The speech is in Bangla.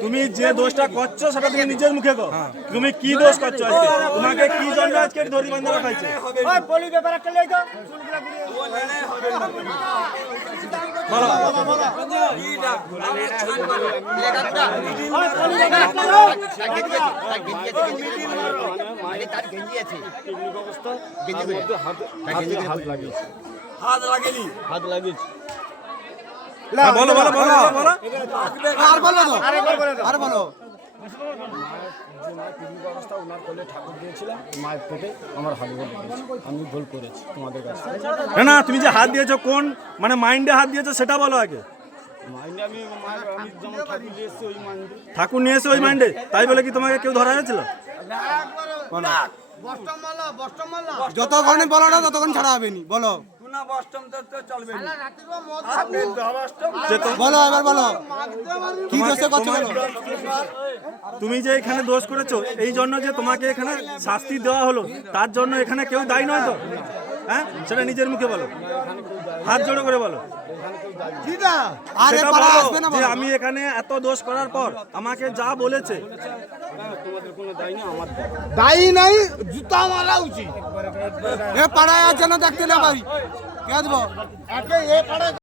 তুমি যে দোষটা করছো সেটা তুমি নিজের মুখে কও। তুমি কি দোষ করছো আজকে? তোমাকে কি জন্য আজকে ধরি বান্ধা রাখাইছে? বলো বলো বলো বলো আর বলো তো আর বলো না না, তুমি যে হাত দিয়েছো কোন মানে মাইন্ডে হাত দিয়েছো সেটা বলো আগে। ঠাকুর নিয়ে এসে ওই মাইন্ডে, তাই বলে কি তোমাকে কেউ ধরা হয়েছিল? যতক্ষণ বলো না ততক্ষণ ছাড়া হবে নি। বলো বলো এবার বলো কি দোষে করছো বলো। তুমি যে এখানে দোষ করেছো এই জন্য যে তোমাকে এখানে শাস্তি দেওয়া হলো, তার জন্য এখানে কেউ দায়ী নয় তো? হ্যাঁ, সেটা নিজের মুখে বলো, হাত জোড়ো করে বলো। সেটা বলো যে আমি এখানে এত দোষ করার পর আমাকে যা বলেছে দায়ী নাই, জুতা মারা উচিত। এ পাড়ায় যেন দেখতে না পাই কে দেবো।